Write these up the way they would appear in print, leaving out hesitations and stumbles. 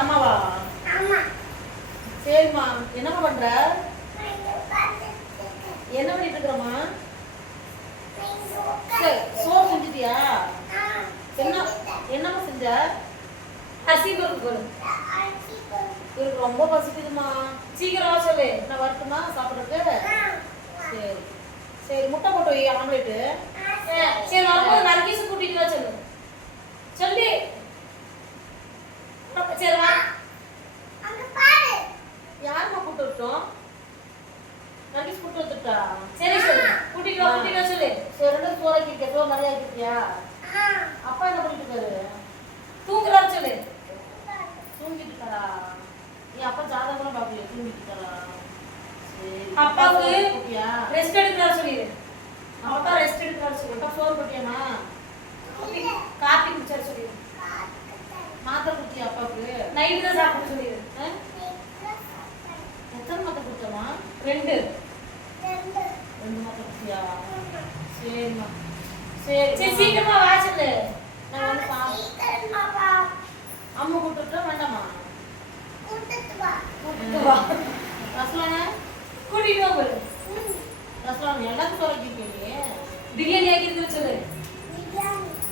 அம்மாவா? சரிம்மா. என்னம்மா பண்ற? என்ன பண்ணிட்டு இருக்கிறம்மா? சோறு செஞ்சுட்டியா? என்னம்மா செஞ்ச? இவருக்கு ரொம்ப பசிக்குதுமா. சீக்கிரம் வா சொல்லு. நான் வரட்டுமா சாப்பிட்றதுக்கு? சரி சரி. முட்டை போட்டு வை ஆம்லேட்டு. சரி வரும்போது நறுக்கீசு கூட்டிட்டு வா சொல்லு. சொல்லி சரி வா. யாரும்மா கூட்டு விட்டோம்? நறுக்கீஸ் கூட்டு வந்துட்டா? சரி சொல்லு. கூட்டிட்டு வா சொல்லு. சரி ரெண்டு சோறாக்கி இருக்கியா? சோறு நிறையா இருக்கியா? அப்பா என்ன பண்ணிட்டு இருக்காரு? தூங்குறாரு சொல்லு. தூங்கிட்டு இருக்காரா? நீ அப்பா ஜாதகம்லாம் பார்க்கலையா? தூங்கிட்டு இருக்காரா? சரி. அப்பாவுக்கு போட்டியா? ரெஸ்ட் எடுக்கிறாரு சொல்லிடு. அப்பா ரெஸ்ட் எடுக்கிறாரு சொல்லு. அப்பா சோறு போட்டியாமா? காப்பி குடிச்சாரு சொல்லிடு. மாத்திரை குடிச்சியா அப்பாவுக்கு? நைட்டு தான் சாப்பிட சொல்லிடு. எத்தனை மாத்திரை குடிச்சோமா? 2 மாத்திரை குடிச்சியா? சரிம்மா. சரி சரி சீக்கிரமா வா சொல்லு. நான் வந்து அம்மா கூப்பிட்டு வேண்டாமா? கூட்டிட்டு வா. ரசலானா? கூட்டிட்டு வா போடு. ரசலானா எல்லாத்தையும் சோறாக்கி இருக்கீங்க. பிரியாணி ஆக்கிட்டு சொல்லு.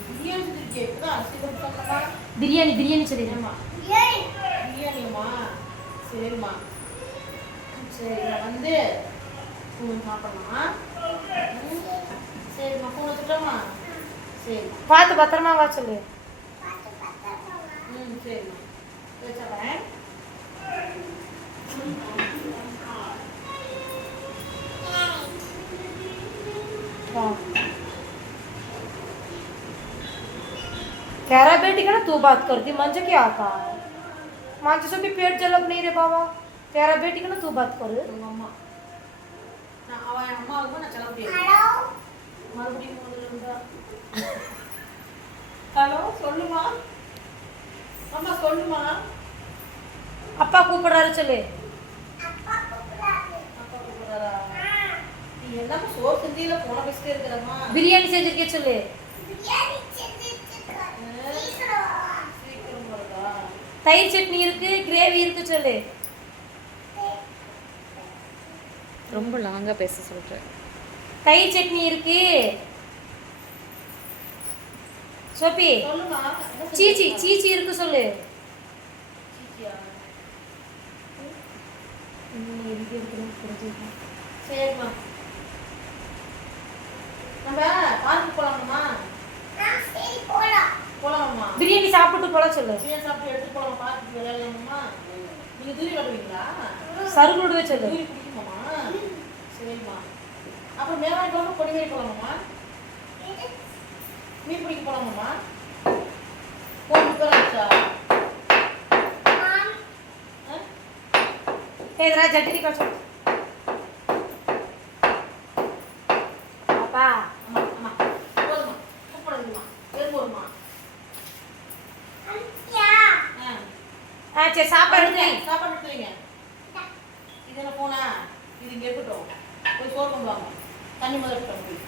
பிரியாணி செஞ்சிருக்கே. இப்பதான் அரிசி போட்டு சாப்பிடமா? பிரியாணி சொல்லிடுமா. பிரியாணியம்மா? சரிம்மா. சரி நான் வந்து சாப்பிடலாம். சரிம்மா. ஃபோன் வச்சுட்டோமா? சரிம்மா. பார்த்து பத்திரமா வா சொல்லு. சரிம்மா. வச்சுறேன். कह बेटी का ना तू बात करती मंजे क्या आता मंजे से भी पेट जलक नहीं रे बाबा कह रहा बेटी का ना तू बात कर உங்க அம்மா நான் அவன் அம்மாவுக்கு நான் சொல்ல முடியாது. மறுபடியும் முதல்ல இருந்தா ஹலோ சொல்லுமா? அம்மா சொல்லுமா? அப்பா கூப்பிடுறாரு சொல்லு. அப்பா கூப்பிடுறாரா? நீ என்னம்மா சோறு செஞ்சில போன பேசிட்டே இருக்கிறம்மா? பிரியாணி செஞ்சிருக்கே சொல்லு. சீக்கிரம் வருதா? தயிர் சட்னி இருக்கு கிரேவி இருக்கு சொல்லு. ரொம்ப லாங்கா பேச சொல்ற. தயிர் சட்னி இருக்கு சோபி. சொல்லுமா? சீச்சி இருக்கு சொல்லு. சீச்சியா? சரிம்மா. நம்ம பார்க்கு போலாமா? போலாமா? பிரியாணி சாப்பிட்டு போல சொல்லு. பிரியாணி சாப்பிட்டு எடுத்து போலாமா? பார்க்கு விளையாடலாமா? நீங்க தூரி கட்டுவீங்களா? சருகுடுவே சொல்லு. தூரி பிடிக்குமாமா? சரிம்மா. அப்புறம் மேலாண் போக கொடிவேரி போலாமாம்மா? மீன் பிடிக்க போலாமாம்மா? போச்சா? ஏதா சட்னி கா சொல்லு. பாப்பா அம்மா அம்மா போதுமா? கூப்பிடுங்கம்மா. பேர் போதுமா? சரி சாப்பாடு சாப்பாடு எடுத்து வைங்க. இது என்ன போனா? இது இங்கே இருக்கட்டும். போய் சோறு கொண்டு வாங்க. தண்ணி முதல்ல எடுத்துட்டு போய்.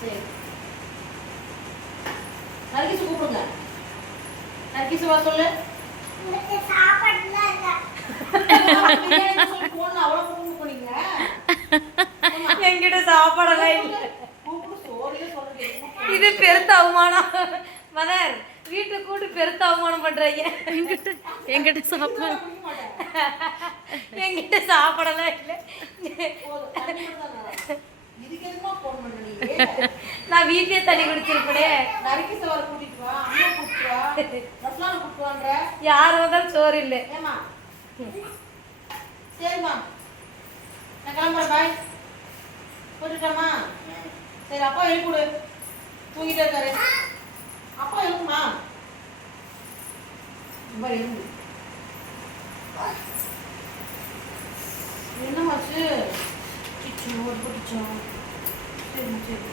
சரி. நர்கிஸ் கூப்பிடுங்க. நர்கிஸ் வா சொல்லு. போன அவ்வளோ கூப்பிட்டு போனீங்க. என்கிட்ட சாப்பாடெல்லாம் இல்லை. கூப்பிட்டு சோறையே சொல்றது. இது பெருத்த அவமானம். மதர் வீட்டை கூட்டு பெருத்த அவமானம் பண்றீங்க. என்கிட்ட சாப்பாடு என்கிட்ட சாப்பாடெல்லாம் இல்லை. இதுக்கு எதுமா போன் பண்ண நீ? நான் வீட்லயே தண்ணி குடிச்சிருப்பேனே. நரிக்கிச வர கூட்டிட்டு வா. அம்மா கூட்டிட்டு வா. ரஸ்லான கூட்டிட்டு வாங்க. யார் வந்தாலும் சோறு இல்லை. ஏமா? சரிம்மா. நான் கிளம்புறேன். பாய். போட்டுட்டாமா? சரி அப்பா எழுப்பிடு. தூங்கிட்டே இருக்காரு. அப்பா எழுப்புமா? ரொம்ப எழுந்து. என்னமாச்சு? கிச்சோ போட்டுச்சோம். சரி சரி.